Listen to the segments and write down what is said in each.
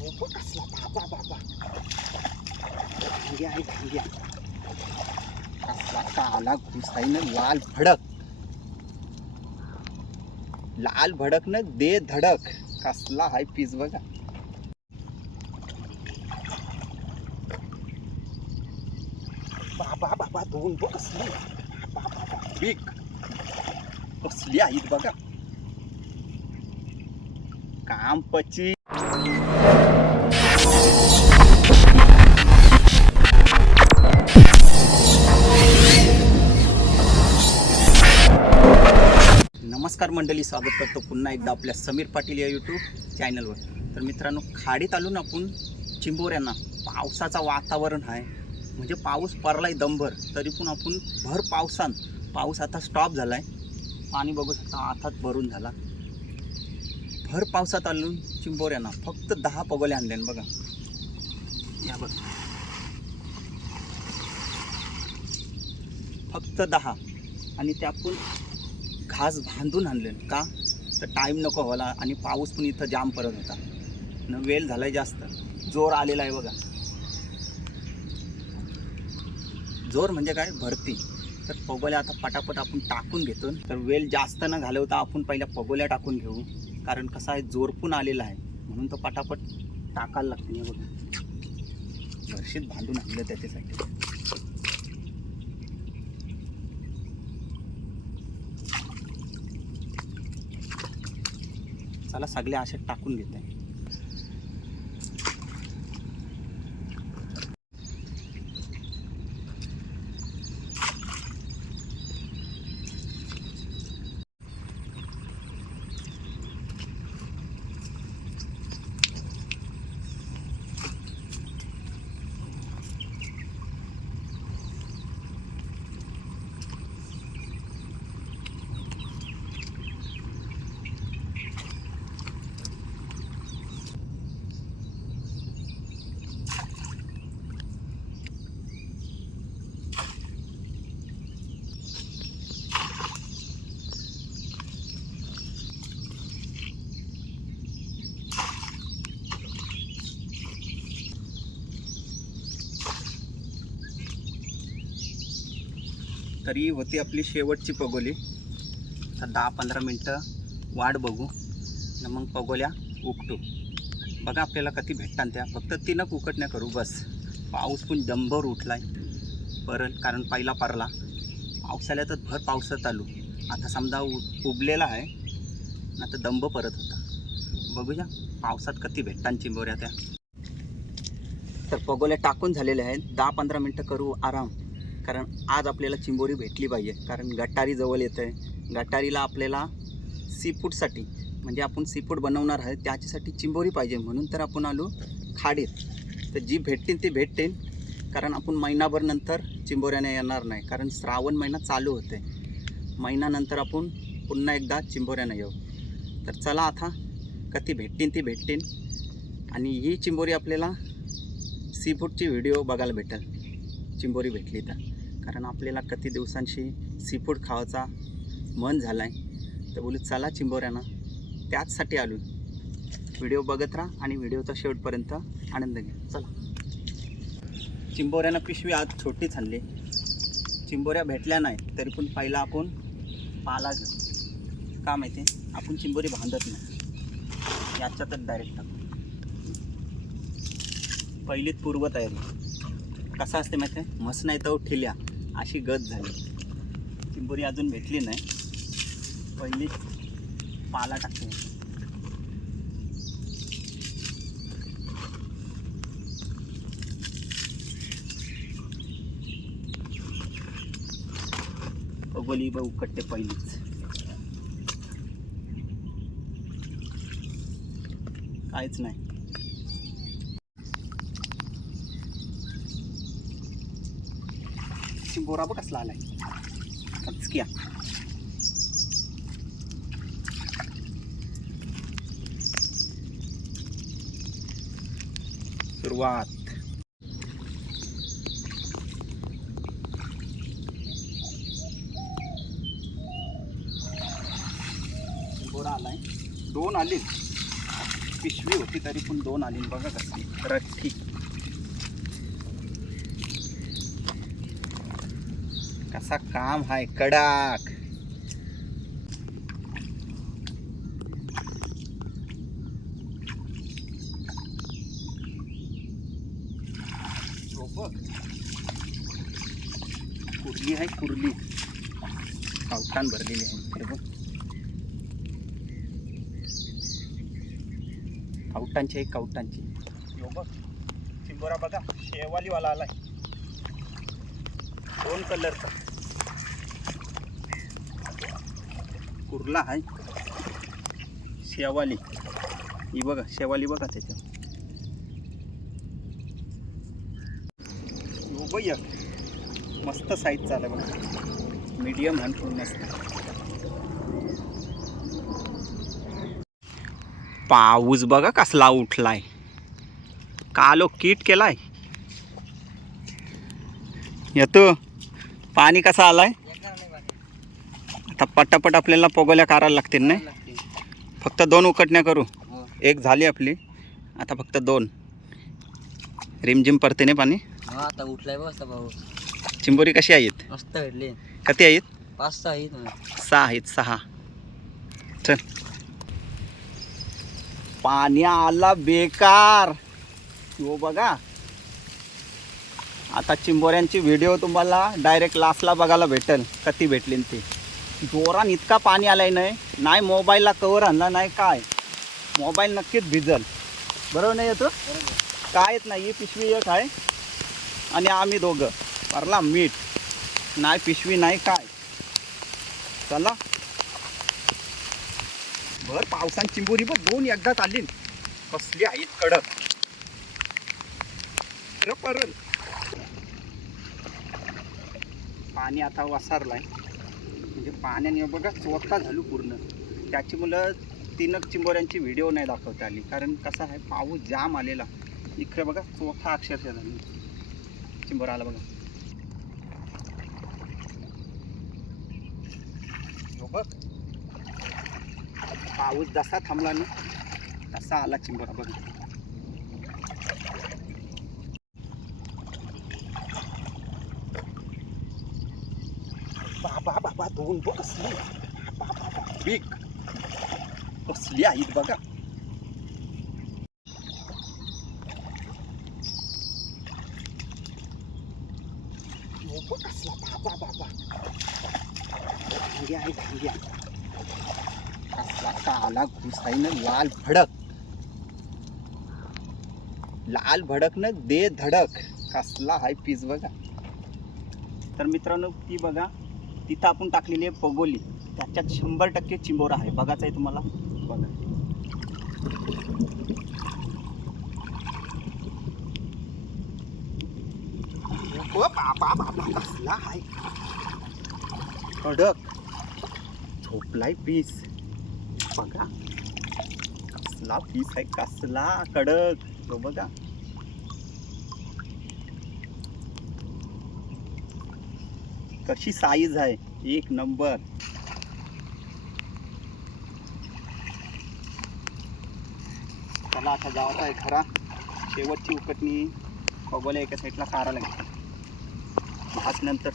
कसला बाबा बाबा भांग्या आहे भांग्या. कसला काला घुस आहे ना, लाल भडक न दे धडक. कसला हाय पीस बघा. बाबा बाबा दोन बघ कसली बाबा बिग कसली आहेत बघा. काम पची. नमस्कार मंडळी, स्वागत करतो पुन्हा एकदा आपल्या समीर पाटील या यूट्यूब चॅनलवर. तर मित्रांनो, खाडीत आलो ना आपण चिंबोऱ्यांना. पावसाचं वातावरण आहे, म्हणजे पाऊस पडलाय दमभर, तरी पण आपण भर पाऊस आता स्टॉप झाला आहे. पाणी बघू शकता हातात भरून झाला. भर पावसात आलो चिंबोऱ्यांना. फक्त 10 पगोले आणले बघा. या बघ, फक्त 10. आणि ते आपण घास बांधून आणले. का तर टाईम नको व्हायला, आणि पाऊस पण इथं जाम पडत होता न. वेल झालाय जास्त, जोर आलेला आहे बघा. जोर म्हणजे काय, भरती. तर पगोल्या आता पटापट आपण टाकून घेतो. तर वेल जास्त न घालवता आपण पहिल्या पगोल्या टाकून घेऊ, कारण कसं आहे जोर पण आलेला आहे, म्हणून तो पटापट टाकायला लागते. बघा, भरशीत बांधून आणलं त्याच्यासाठी. चला सगळे असे टाकून घेते. तरी होती आपली शेवटची पगोली. तर 10-15 मिनटं वाट बघू न मग पगोल्या उकटू. बघा आपल्याला किती भेटतात त्या. फक्त 3 उकटण्या करू बस. पाऊस पण दंभर उठलाय परत, कारण पहिला पडला पावसाळ्यातच. भर पावसात आलो. आता समजा उबलेला आहे ना, तर दंभ परत होता. बघूया पावसात किती भेटतात चिंबोऱ्या त्या. तर पगोल्या टाकून झालेल्या आहेत. 10-15 मिनटं करू आराम, कारण आज आपल्याला चिंबोरी भेटली पाहिजे. कारण गटारी जवळ येतं आहे. गटारीला आपल्याला सीफूडसाठी, म्हणजे आपण सीफूड बनवणार आहे, त्याच्यासाठी चिंबोरी पाहिजे. म्हणून तर आपण आलो खाडीत. तर जी भेटतील ती भेटतील, कारण आपण महिनाभर नंतर चिंबोऱ्याने येणार नाही, कारण श्रावण महिना चालू होते. महिन्यानंतर आपण पुन्हा एकदा चिंबोऱ्याने येऊ. तर चला आता कधी भेटतील ती भेटतील. आणि ही चिंबोरी आपल्याला सीफूडची व्हिडिओ बघायला भेटेल चिंबोरी भेटली तर. कारण आपल्याला किती दिवसांशी सीफूड खावायचा मन झाला आहे. तर बोलू चला चिंबोऱ्यांना, त्याचसाठी आलो. व्हिडिओ बघत राहा आणि व्हिडिओचा शेवटपर्यंत आनंद घ्या. चला. चिंबोऱ्यांना पिशवी आज छोटीच आणली. चिंबोऱ्या भेटल्या नाही तरी पण पहिला आपण पाला घेऊ. का माहिती, आपण चिंबोरी बांधत नाही, याच्यातच डायरेक्ट टाकू. पहिलीच पूर्वतयारी. कसा असते माहिती आहे, मस्त नाही तर ठेल्या अशी गत झाली. चिंबोरी अजून भेटली नाही, पहिली पाला टाकते. पगोली बघ उकटते पहिलीच. काहीच नाही. चिंबोरा बघ कसला आलाय, कचक्या. सुरुवात. चिंबोरा आलाय, 2 आली. पिशवी होती तरी पण 2 आली बघा कसली रट्टी. कसा काम हाय कडाक. कुर्ली आहे कुर्ली, कावटान भरलेली आहे इकडे बघ. कावटांची आहे कावटांची. यो बघ चिंबोरा बघा शेवालीवाला आलाय 2 कलरचा. कुर्ला आहे शेवाली. ही बघा शेवाली बघा त्याच्यावर. यो बघ एक मस्त साईज चालू आहे बघा, मीडियम हॅन्ड फुल मस्त. पाऊस बघा कसला उठलाय, कालो किट केलाय. येतो पाणी कसा आलाय. आता पटापट आपल्याला पोगोल्या करायला लागतील नाही. फक्त 2 उकटण्या करू. 1 झाली आपली, आता फक्त 2. रिमझिम पडते नाही पाणी. आता उठलाय बघ भाऊ. चिंबोरी कशी आहेत. मस्त भेटले. किती आहेत. 5-6 आहेत. 6 आहेत 6. चल पाणी आला बेकार. हो बघा आता चिंबोऱ्यांची व्हिडिओ तुम्हाला डायरेक्ट लास्टला बघायला भेटेल कधी भेटली ते. जोरान इतका पाणी आलाय नाही मोबाईलला कवर आणला नाही काय. मोबाईल नक्कीच भिजल. बरोबर नाही येतो कायच नाही. ही पिशवी एक आहे आणि आम्ही दोघं परला मीठ नाही पिशवी नाही काय. चला भर पावसान चिंबोरी बघ 2 एकदाच आली. कसली आहेत कडक परल. पाणी आता वसारलाय म्हणजे पाण्याने बघा चोथा झालो पूर्ण. त्याची मुलं 3 चिंबोऱ्यांची व्हिडिओ नाही दाखवता आली कारण कसा आहे पाऊस जाम आलेला. इकडे बघा चोथा अक्षरशः झाली चिंबोरा आला बघा. बघ पाऊस जसा थांबला ना तसा आला चिंबोरा बघ. बाबा बाबा 2 बघ कसली बिग कसली आहेत बघा. कसला बाबा बाबा भांग्या आहे भांग्या. कसला काला घुस आहे ना लाल भडक न दे धडक. कसला हाय पीस बघा. तर मित्रांनो ती बघा तिथं आपण टाकलेली आहे पगोली. त्याच्यात 100% चिंबोरा आहे. बघायचं आहे तुम्हाला बघा. बाबा बाबा कसला हाय कडक झोपलाय पीस बघा. कसला पीस आहे कसला कडक. तो बघा कशी साईज आहे 1 नंबर. चला आता जावं आहे खरा. शेवटची उकटणी पगोल्या एका साईडला काढायला लागेल. आज नंतर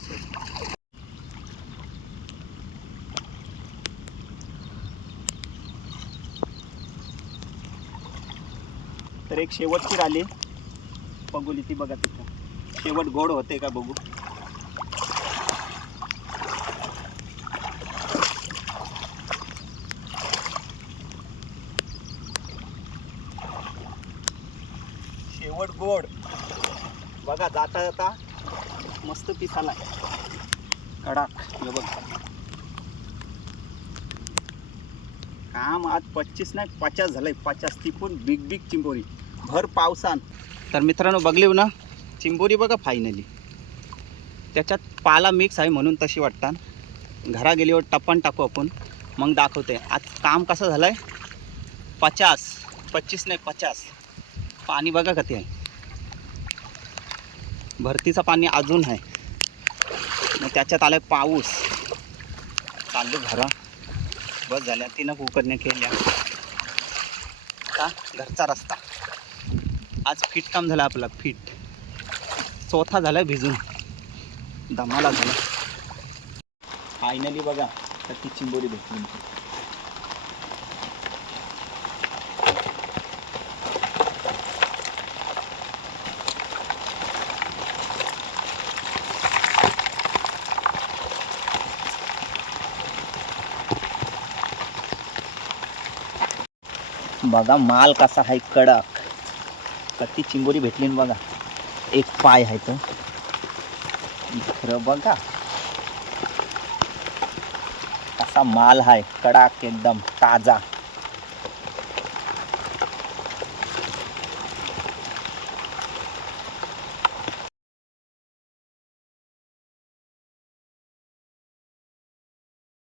तर एक शेवटची राहिली पगोली ती बघा. तिथं शेवट गोड होते का बघू. शेवट गोड बघा. जाता जाता मस्त पीस आलाय कडक. हे बघ काम आज 25 नाही 50 झालंय. 50 ती पण बिग चिंबोरी भर पावसान. तर मित्रांनो बघली ना चिंबोरी बघा फायनली. त्याच्यात पाला मिक्स आहे म्हणून तशी वाटतात. घरा गेल्यावर टप्पन टाकू आपण मग दाखवते. आज काम कसं झालंय 50 25 नाही 50. पाणी बघा किती आहे. भरतीचं पाणी अजून आहे. मग त्याच्यात आलाय पाऊस. चालू घरा बस झाल्या 3 उकरण्या केल्या. रस्ता घरचा रस्ता. आज फिट काम झालं आपलं, फिट चौथा झाला भिजून, दमाला झाला. फायनली बघा तर ती चिंबोरी भेटली. बघा माल कसा आहे, कडक. कती चिंबोरी भेटली ना बघा. एक पाय आहे तो खरं. बघा कसा माल आहे, कडक एकदम ताजा.